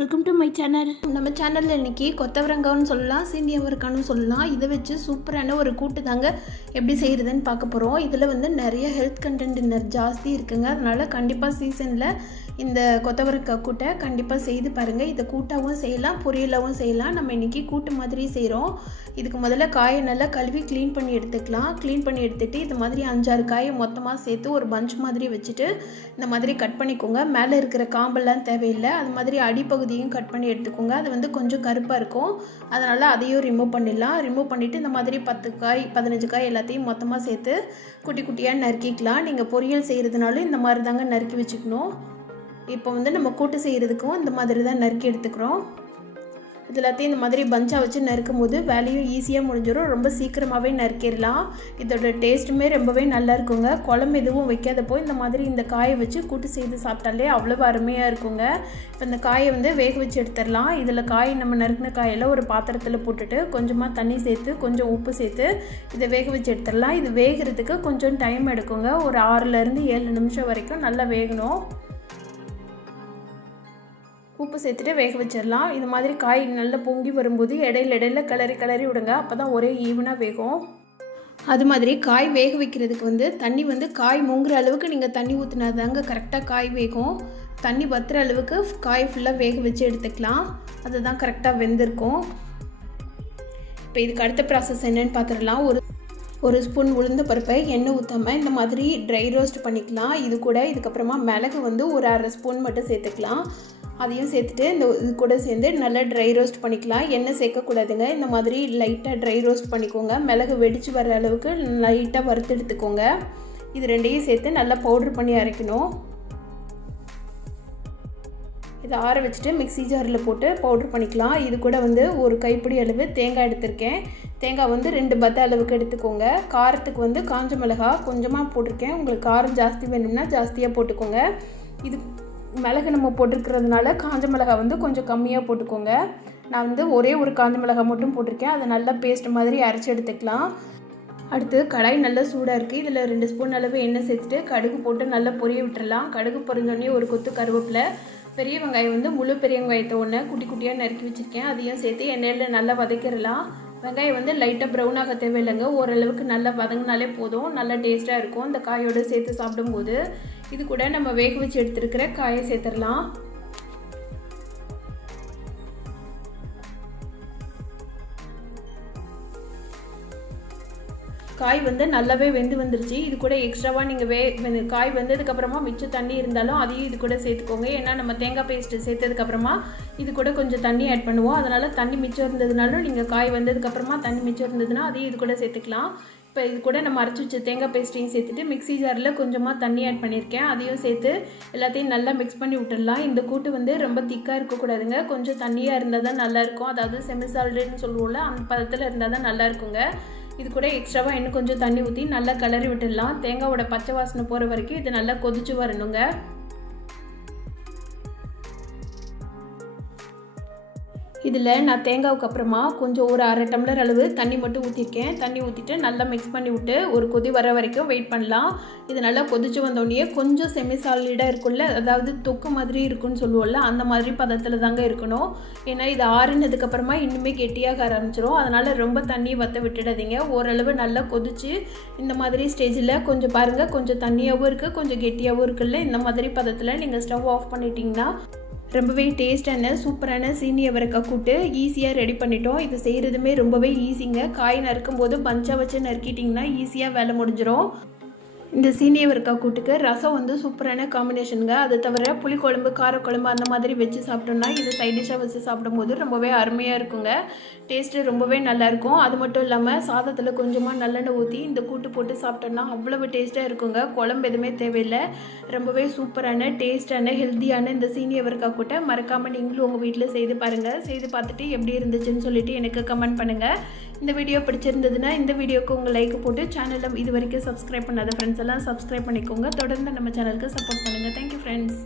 Welcome to my channel. நம்ம சேனலில் இன்றைக்கி கொத்தவரங்கான்னு சொல்லலாம், சீனி அவரைக்கான்னு சொல்லலாம். இதை வச்சு சூப்பரான ஒரு கூட்டு தாங்க எப்படி செய்கிறதுன்னு பார்க்க போகிறோம். இதில் வந்து நிறைய ஹெல்த் கண்டென்ட் ஜாஸ்தி இருக்குங்க. அதனால் கண்டிப்பாக சீசனில் இந்த கொத்தவரங்காய் கூட்டை கண்டிப்பாக செய்து பாருங்கள். இதை கூட்டாகவும் செய்யலாம், பொரியலாகவும் செய்யலாம். நம்ம இன்றைக்கி கூட்டு மாதிரி செய்கிறோம். இதுக்கு முதல்ல காயை நல்லா கழுவி க்ளீன் பண்ணி எடுத்துக்கலாம். க்ளீன் பண்ணி எடுத்துகிட்டு இது மாதிரி 5-6 காயை மொத்தமாக சேர்த்து ஒரு பஞ்ச் மாதிரி வச்சுட்டு இந்த மாதிரி கட் பண்ணிக்கோங்க. மேலே இருக்கிற காம்பெல்லாம் தேவையில்லை. அது மாதிரி அடிப்பகுதியும் கட் பண்ணி எடுத்துக்கோங்க. அது வந்து கொஞ்சம் கருப்பாக இருக்கும், அதனால் அதையும் ரிமூவ் பண்ணிடலாம். ரிமூவ் பண்ணிவிட்டு இந்த மாதிரி 10 காய் 15 காய் எல்லாத்தையும் மொத்தமாக சேர்த்து குட்டி குட்டியாக நறுக்கிக்கலாம். நீங்கள் பொரியல் செய்கிறதுனாலும் இந்த மாதிரி தாங்க நறுக்கி வச்சுக்கணும். இப்போ வந்து நம்ம கூட்டு செய்கிறதுக்கும் இந்த மாதிரி தான் நறுக்கி எடுத்துக்கிறோம். இது எல்லாத்தையும் இந்த மாதிரி பஞ்சாக வச்சு நறுக்கும் போது வேலையும் ஈஸியாக முடிஞ்சிடும். ரொம்ப சீக்கிரமாகவே நறுக்கிடலாம். இதோட டேஸ்ட்டுமே ரொம்பவே நல்லா இருக்குங்க. குழம்பு எதுவும் வைக்காதப்போ இந்த மாதிரி இந்த காயை வச்சு கூட்டு செய்து சாப்பிட்டாலே அவ்வளோ அருமையாக இருக்குங்க. இப்போ இந்த காயை வந்து வேக வச்சு எடுத்துடலாம். இதில் காய் நம்ம நறுக்கின காயெல்லாம் ஒரு பாத்திரத்தில் போட்டுட்டு கொஞ்சமாக தண்ணி சேர்த்து கொஞ்சம் உப்பு சேர்த்து இதை வேக வச்சு எடுத்துடலாம். இது வேகிறதுக்கு கொஞ்சம் டைம் எடுக்குங்க. ஒரு 6லேருந்து 7 நிமிஷம் வரைக்கும் நல்லா வேகணும். உப்பு சேர்த்துட்டு வேக வச்சிடலாம். இது மாதிரி காய் நல்லா பொங்கி வரும்போது இடையில கிளறி விடுங்க. அப்போ தான் ஒரே ஈவனாக வேகும். அது மாதிரி காய் வேக வைக்கிறதுக்கு வந்து தண்ணி வந்து காய் மூங்குற அளவுக்கு நீங்கள் தண்ணி ஊற்றினா தாங்க கரெக்டாக காய் வேகும். தண்ணி வத்துற அளவுக்கு காய் ஃபுல்லாக வேக வச்சு எடுத்துக்கலாம். அதுதான் கரெக்டாக வெந்திருக்கும். இப்போ இதுக்கு அடுத்த ப்ராசஸ் என்னென்னு பார்த்துடலாம். ஒரு ஸ்பூன் உளுந்த பருப்பை எண்ணெய் ஊற்றாமல் இந்த மாதிரி ட்ரை ரோஸ்ட் பண்ணிக்கலாம். இதுக்கப்புறமா மிளகு வந்து ஒரு 1/2 ஸ்பூன் மட்டும் சேர்த்துக்கலாம். அதையும் சேர்த்துட்டு இது கூட சேர்ந்து நல்லா ட்ரை ரோஸ்ட் பண்ணிக்கலாம். எண்ணெய் சேர்க்கக்கூடாதுங்க. இந்த மாதிரி லைட்டாக ட்ரை ரோஸ்ட் பண்ணிக்கோங்க. மிளகு வெடித்து வர அளவுக்கு லைட்டாக வறுத்து எடுத்துக்கோங்க. இது ரெண்டையும் சேர்த்து நல்லா பவுட்ரு பண்ணி அரைக்கணும். இதை ஆற வச்சுட்டு மிக்ஸி ஜாரில் போட்டு பவுட்ரு பண்ணிக்கலாம். இது கூட வந்து ஒரு கைப்பிடி அளவு தேங்காய் எடுத்திருக்கேன். தேங்காய் வந்து 2 பத்த அளவுக்கு எடுத்துக்கோங்க. காரத்துக்கு வந்து காஞ்ச மிளகா கொஞ்சமாக போட்டிருக்கேன். உங்களுக்கு காரம் ஜாஸ்தி வேணும்னா ஜாஸ்தியாக போட்டுக்கோங்க. இது மிளகு நம்ம போட்டிருக்கிறதுனால காஞ்ச மிளகா வந்து கொஞ்சம் கம்மியாக போட்டுக்கோங்க. நான் வந்து ஒரே ஒரு காஞ்ச மிளகா மட்டும் போட்டிருக்கேன். அதை நல்லா பேஸ்ட் மாதிரி அரைச்சி எடுத்துக்கலாம். அடுத்து கடாய் நல்லா சூடாக இருக்குது. இதில் 2 ஸ்பூன் அளவு எண்ணெய் சேர்த்துட்டு கடுகு போட்டு நல்லா பொரிய விட்டுடலாம். கடுகு பொரிஞ்சோடனே ஒரு கொத்து கருவேப்பிலை, பெரிய வெங்காயம் வந்து முழு பெரிய வெங்காயத்தை ஒன்று குட்டி குட்டியாக நறுக்கி வச்சுருக்கேன். அதையும் சேர்த்து எண்ணெயில் நல்லா வதக்கிடலாம். வெங்காயம் வந்து லைட்டாக ப்ரௌன் ஆக தேவையில்லைங்க. ஓரளவுக்கு நல்லா வதங்கினாலே போதும். நல்லா டேஸ்ட்டாக இருக்கும் இந்த காயோடு சேர்த்து சாப்பிடும்போது. இது கூட நம்ம வேக வச்சு எடுத்துருக்கிற காயை சேர்த்துடலாம். காய் வந்து நல்லாவே வெந்து வந்துருச்சு. இது கூட எக்ஸ்ட்ராவாக நீங்கள் காய் வெந்ததுக்கப்புறமா மிச்சம் தண்ணி இருந்தாலும் அதையும் இது கூட சேர்த்துக்கோங்க. ஏன்னா நம்ம தேங்காய் பேஸ்ட்டு சேர்த்ததுக்கப்புறமா இது கூட கொஞ்சம் தண்ணி ஆட் பண்ணுவோம். அதனால் தண்ணி மிச்சம் இருந்ததுனாலும் நீங்கள் காய் வெந்ததுக்கப்புறமா தண்ணி மிச்சம் இருந்ததுன்னா அதையும் இது கூட சேர்த்துக்கலாம். இப்போ இது கூட நம்ம அரைச்சி வச்ச தேங்காய் பேஸ்ட்டையும் சேர்த்துட்டு மிக்ஸி ஜாரில் கொஞ்சமாக தண்ணி ஆட் பண்ணியிருக்கேன். அதையும் சேர்த்து எல்லாத்தையும் நல்லா மிக்ஸ் பண்ணி விட்டுடலாம். இந்த கூட்டு வந்து ரொம்ப திக்காக இருக்கக்கூடாதுங்க. கொஞ்சம் தண்ணியாக இருந்தால் தான் நல்லாயிருக்கும். அதாவது செமிசால்டுன்னு சொல்லுவோம்ல, அந்த பதத்தில் இருந்தால் தான் நல்லா இருக்குங்க. இது கூட எக்ஸ்ட்ராவாக இன்னும் கொஞ்சம் தண்ணி ஊற்றி நல்லா கிளறி விட்டுடலாம். தேங்காயோட பச்சை வாசனை போகிற வரைக்கும் இது நல்லா கொதிச்சு வரணுங்க. இதில் நான் தேங்காய்க்கு அப்புறமா கொஞ்சம் ஒரு 1/2 டம்ளர் அளவு தண்ணி மட்டும் ஊற்றிருக்கேன். தண்ணி ஊற்றிட்டு நல்லா மிக்ஸ் பண்ணி விட்டு ஒரு கொதி வர வரைக்கும் வெயிட் பண்ணலாம். இது நல்லா கொதிச்சு வந்தோடனே கொஞ்சம் செமி சாலிடாக இருக்கும்ல, அதாவது தொக்கு மாதிரி இருக்குன்னு சொல்லுவோம்ல, அந்த மாதிரி பதத்தில் தாங்க இருக்கணும். ஏன்னா இது ஆறுனதுக்கப்புறமா இன்னுமே கெட்டியாக ஆரம்பிச்சிடும். அதனால் ரொம்ப தண்ணி வற்ற விட்டுடாதீங்க. ஓரளவு நல்லா கொதிச்சு இந்த மாதிரி ஸ்டேஜில் கொஞ்சம் பாருங்கள், கொஞ்சம் தண்ணியாகவும் இருக்குது, கொஞ்சம் கெட்டியாகவும் இருக்குல்ல, இந்த மாதிரி பதத்தில் நீங்கள் ஸ்டவ் ஆஃப் பண்ணிட்டீங்கன்னா ரொம்பவே டேஸ்டான சூப்பரான சீனி அவரைக்காய் கூட்டு ஈஸியாக ரெடி பண்ணிட்டோம். இது செய்கிறதுமே ரொம்பவே ஈஸிங்க. காய் நறுக்கும் போது பஞ்சாக வச்சு நறுக்கிட்டிங்கன்னா ஈஸியாக வேலை முடிஞ்சிடும். இந்த சீனி அவரைக்காய் கூட்டுக்கு ரசம் வந்து சூப்பரான காம்பினேஷனுங்க. அது தவிர புளிக்குழம்பு, காரக்குழம்பு அந்த மாதிரி வச்சு சாப்பிட்டோம்னா இது சைட் டிஷ்ஷாக வச்சு சாப்பிடும்போது ரொம்பவே அருமையாக இருக்குங்க. டேஸ்ட்டு ரொம்பவே நல்லாயிருக்கும். அது மட்டும் இல்லாமல் சாதத்தில் கொஞ்சமாக நல்லெண்ணெய் ஊற்றி இந்த கூட்டு போட்டு சாப்பிட்டோம்னா அவ்வளவு டேஸ்ட்டாக இருக்குங்க. குழம்பு எதுவுமே தேவையில்லை. ரொம்பவே சூப்பரான டேஸ்டான ஹெல்த்தியான இந்த சீனி அவரைக்காய் கூட்டை மறக்காமல் நீங்களும் உங்கள் வீட்டில் செய்து பாருங்கள். செய்து பார்த்துட்டு எப்படி இருந்துச்சுன்னு சொல்லிட்டு எனக்கு கமெண்ட் பண்ணுங்கள். இந்த வீடியோ பிடிச்சிருந்ததுன்னா இந்த வீடியோக்கு உங்கள் லைக் போட்டு சேனலை இது வரைக்கும் சப்ஸ்கிரைப் பண்ணாத ஃப்ரெண்ட்ஸ் எல்லாம் சப்ஸ்கிரைப் பண்ணிக்கோங்க. தொடர்ந்து நம்ம சேனலுக்கு சப்போர்ட் பண்ணுங்கள். Thank you friends.